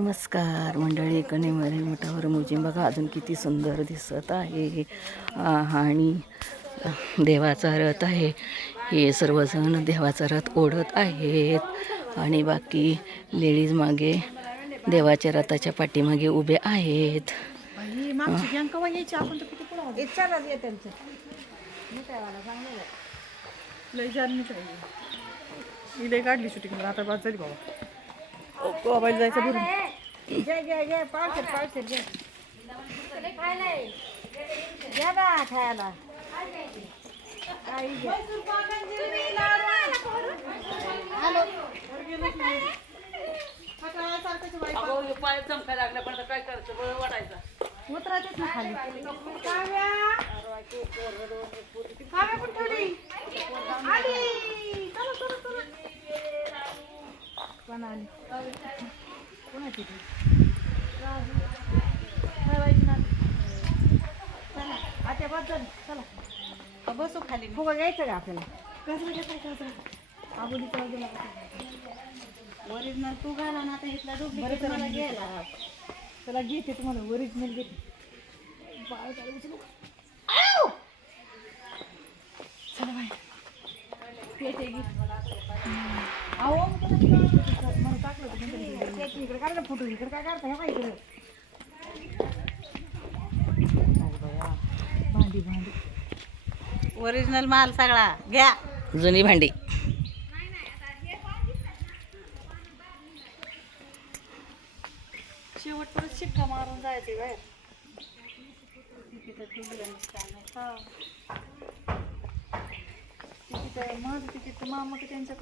नमस्कार मंडळी, कणेमध्ये मोठावर मुजिम बघा अजून किती सुंदर दिसत आहे. आणि देवाचा रथ आहे. हे सर्वजण देवाचा रथ ओढत आहेत आणि बाकी लेडीज मागे देवाच्या रथाच्या पाठीमागे उभे आहेत. काढली शूटिंग आता बाद झाली बाबा. मोबाईल जायचं भरून खायला पाय चमकायला लागला पण काय करायचं वाटायचा उतरायचंच ना खाली. बसू खाली फुगा घ्यायचं का आपल्याला. कसं घेताय आबोलीचा ओरिजिनल तू घाला ना. आता इथला डुप्लिकेट मला घ्यायला. त्याला घेते तुम्हाला ओरिजिनल घेते. चला बाय पेटे घे. अहो मला टाकलं होतं इकडे काढलं फोटो. इकडे काय काढता ह्या इकडे भांडी भांडी ओरिजिनल माल सगळा घ्या. जुनी भांडी शेवट परत शिक्का मारून जायचे बाहेर. माझं तिकीट मामा त्यांच्या